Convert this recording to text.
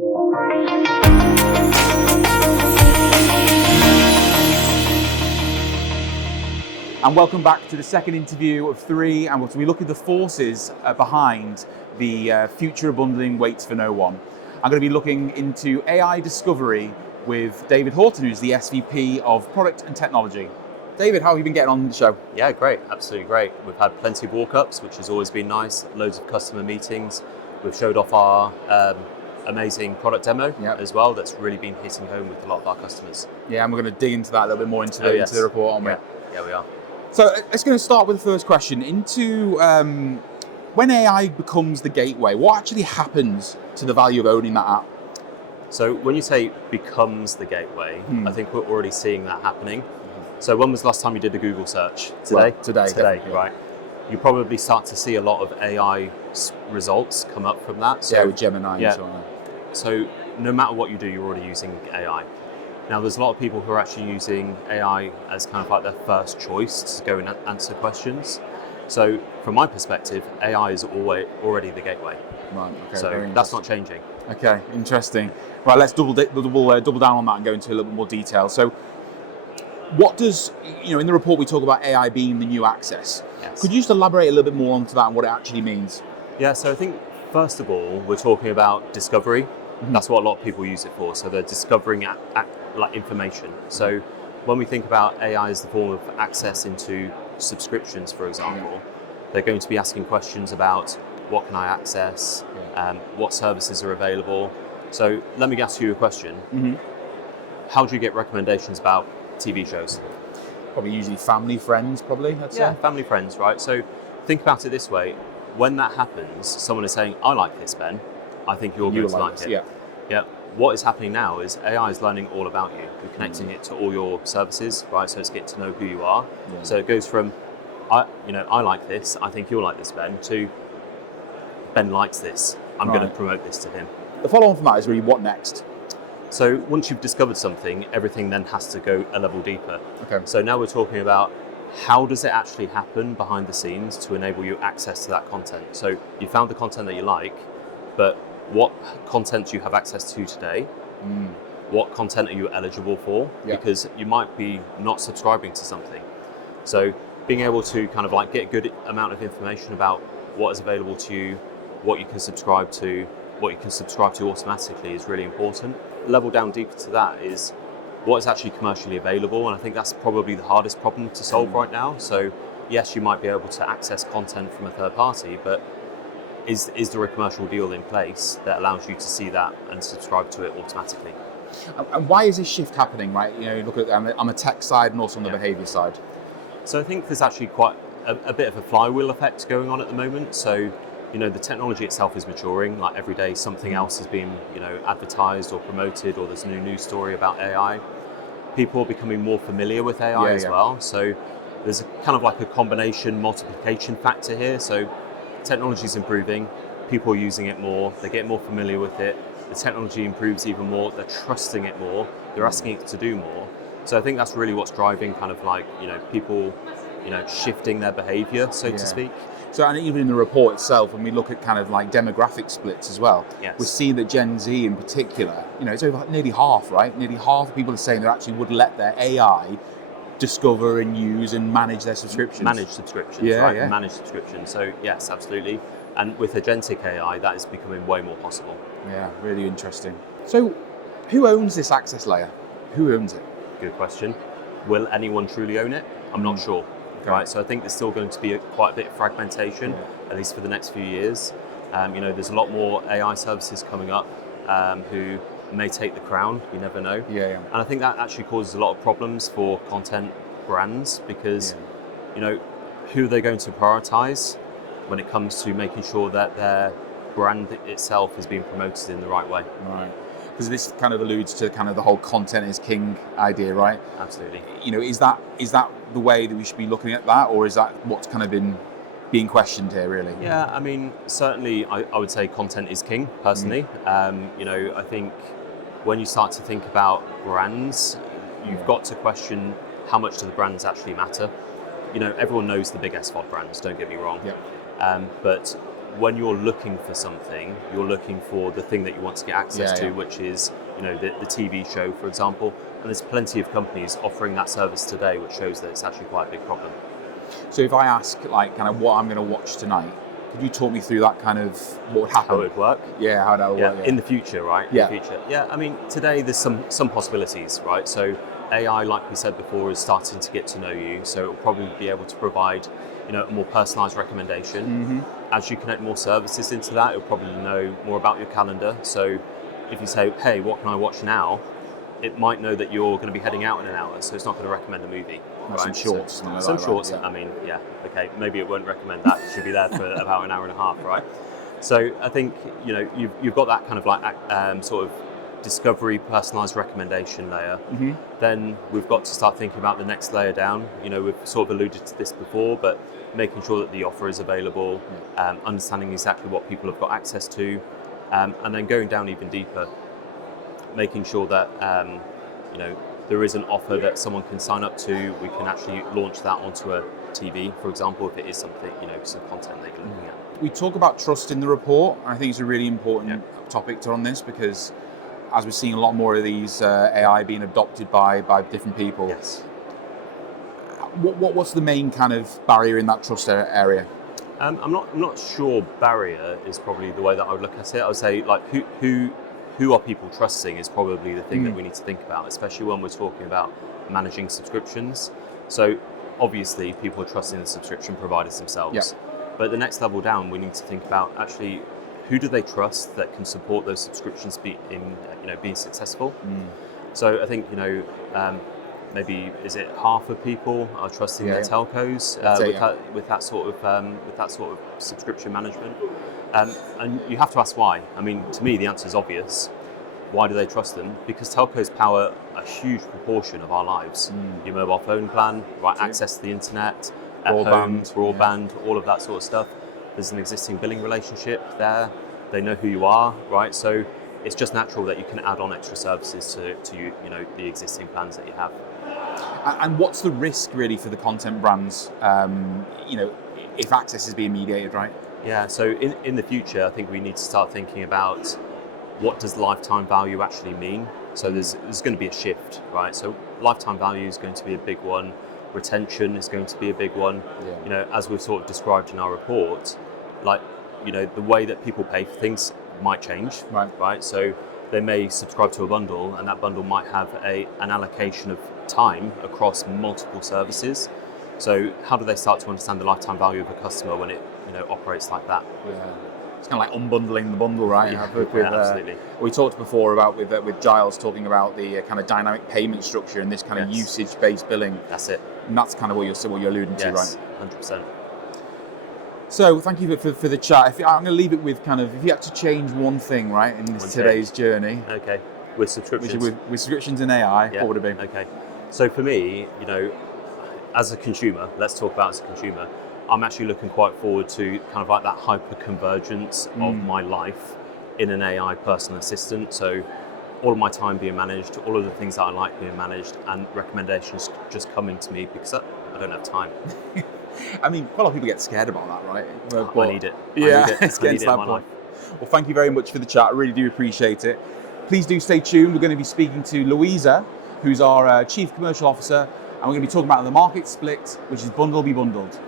And welcome back to the second interview of three, and we look at the forces behind the future of bundling waits for no one. I'm going to be looking into AI discovery with David Horton, who's the SVP of Product and Technology. David, how have you been getting on the show? Yeah, great, absolutely great. We've had plenty of walk-ups, which has always been nice, loads of customer meetings. We've showed off our amazing product demo as well, that's really been hitting home with a lot of our customers. Yeah, and we're going to dig into that a little bit more into the report, aren't we? Yeah, we are. So let's going to start with the first question. Into when AI becomes the gateway, what actually happens to the value of owning that app? So when you say becomes the gateway, I think we're already seeing that happening. So when was the last time you did a Google search? Today? Well, today, right. You probably start to see a lot of AI results come up from that. So, with Gemini and so on. So no matter what you do, you're already using AI. Now there's a lot of people who are actually using AI as kind of like their first choice to go and answer questions. So from my perspective, AI is already the gateway. Right, okay. So that's not changing. Okay, interesting. Right, let's double down on that and go into a little bit more detail. So what does, in the report we talk about AI being the new access. Yes. Could you just elaborate a little bit more onto that and what it actually means? Yeah, so I think first of all, we're talking about discovery. That's what a lot of people use it for. So they're discovering like information. So when we think about AI as the form of access into subscriptions, for example, they're going to be asking questions about what can I access, what services are available. So let me ask you a question. How do you get recommendations about TV shows? Probably usually family, friends, probably, I'd say. Yeah, family, friends, right? So think about it this way. When that happens, someone is saying, I like this, Ben. I think you're going to like it. Yeah. What is happening now is AI is learning all about you. You're connecting it to all your services, right? So it's getting to know who you are. Yeah. So it goes from, I like this, I think you'll like this, Ben, to Ben likes this. I'm going to promote this to him. The follow-on from that is really what next? So once you've discovered something, everything then has to go a level deeper. Okay. So now we're talking about how does it actually happen behind the scenes to enable you access to that content. So you found the content that you like, but what content do you have access to today? What content are you eligible for? Because you might be not subscribing to something. So being able to kind of like get a good amount of information about what is available to you, what you can subscribe to, what you can subscribe to automatically is really important. Level down deeper to that is what is actually commercially available, and I think that's probably the hardest problem to solve right now. So yes, you might be able to access content from a third party, but is there a commercial deal in place that allows you to see that and subscribe to it automatically? And why is this shift happening, right? Look at on the tech side and also on the behavior side. So I think there's actually quite a bit of a flywheel effect going on at the moment. So the technology itself is maturing. Like every day something else is being advertised or promoted, or there's a new news story about AI. People are becoming more familiar with AI as well. So there's kind of like a combination multiplication factor here. So technology is improving, people are using it more, they get more familiar with it, the technology improves even more, they're trusting it more, they're asking it to do more. So I think that's really what's driving kind of like, people, shifting their behavior, so to speak. So, and even in the report itself, when we look at kind of like demographic splits as well, we're seeing that Gen Z in particular, it's over nearly half, right? Nearly half of people are saying they actually would let their AI discover and use and manage their subscriptions. Manage subscriptions, right? Manage subscriptions. So yes, absolutely. And with agentic AI, that is becoming way more possible. Yeah, really interesting. So who owns this access layer? Who owns it? Good question. Will anyone truly own it? I'm not sure. Okay. Right. So I think there's still going to be quite a bit of fragmentation, at least for the next few years. There's a lot more AI services coming up who may take the crown, you never know. And I think that actually causes a lot of problems for content brands because, who are they going to prioritize when it comes to making sure that their brand itself is being promoted in the right way? Right. Because this kind of alludes to kind of the whole content is king idea, right? Absolutely. Is that the way that we should be looking at that, or is that what's kind of been being questioned here, really? Yeah, I mean, certainly I would say content is king, personally. I think when you start to think about brands, you've got to question how much do the brands actually matter. Everyone knows the big SVOD brands, don't get me wrong. But when you're looking for something, you're looking for the thing that you want to get access to, which is, the TV show, for example. And there's plenty of companies offering that service today, which shows that it's actually quite a big problem. So if I ask, like, kind of what I'm going to watch tonight, could you talk me through that kind of what would happen? How it would work? Yeah, how that would work. In the future, right? Yeah. In the future. Yeah, I mean, today there's some possibilities, right? So AI, like we said before, is starting to get to know you. So it'll probably be able to provide, a more personalized recommendation. As you connect more services into that, it'll probably know more about your calendar. So if you say, hey, what can I watch now? It might know that you're going to be heading out in an hour, so it's not going to recommend a movie. Right? Some shorts. Some shorts. Right? Yeah. I mean, okay, maybe it won't recommend that. It should be there for about an hour and a half, right? So I think, you've got that kind of like sort of discovery, personalized recommendation layer. Then we've got to start thinking about the next layer down. We've sort of alluded to this before, but making sure that the offer is available, understanding exactly what people have got access to, and then going down even deeper, making sure that there is an offer that someone can sign up to. We can actually launch that onto a TV, for example, if it is something, some content that you're looking at. We talk about trust in the report. I think it's a really important topic on this, because as we're seeing a lot more of these AI being adopted by different people. Yes. What's the main kind of barrier in that trust area? I'm not sure barrier is probably the way that I would look at it. I would say, like, who are people trusting is probably the thing that we need to think about, especially when we're talking about managing subscriptions. So obviously people are trusting the subscription providers themselves. But the next level down, we need to think about actually who do they trust that can support those subscriptions being successful. So I think maybe is it half of people are trusting their telcos with that sort of subscription management. And you have to ask why. I mean, to me, the answer is obvious. Why do they trust them? Because telcos power a huge proportion of our lives. Your mobile phone plan, access to the internet, broadband, all of that sort of stuff. There's an existing billing relationship there. They know who you are, right? So it's just natural that you can add on extra services to the existing plans that you have. And what's the risk really for the content brands? If access is being mediated, right? Yeah, so in the future, I think we need to start thinking about what does lifetime value actually mean. So there's going to be a shift, right? So lifetime value is going to be a big one. Retention is going to be a big one. As we've sort of described in our report, the way that people pay for things might change, right? So they may subscribe to a bundle, and that bundle might have an allocation of time across multiple services. So how do they start to understand the lifetime value of a customer when it operates like that? It's kind of like unbundling the bundle, right? Absolutely. We talked before about with Giles talking about the kind of dynamic payment structure and this kind of usage-based billing. That's it. And that's kind of what you're alluding to, right? 100%. So thank you for the chat. I'm going to leave it with kind of, if you had to change one thing, right, in today's journey. Okay. With subscriptions. With subscriptions and AI, what would it be? Okay. So for me, as a consumer, let's talk about as a consumer, I'm actually looking quite forward to kind of like that hyper convergence of my life in an AI personal assistant. So all of my time being managed, all of the things that I like being managed, and recommendations just coming to me because I don't have time. I mean, quite a lot of people get scared about that, right? I need it. It's getting to that point. Well, thank you very much for the chat. I really do appreciate it. Please do stay tuned. We're going to be speaking to Louisa, who's our Chief Commercial Officer, and we're going to be talking about the market split, which is bundle be bundled.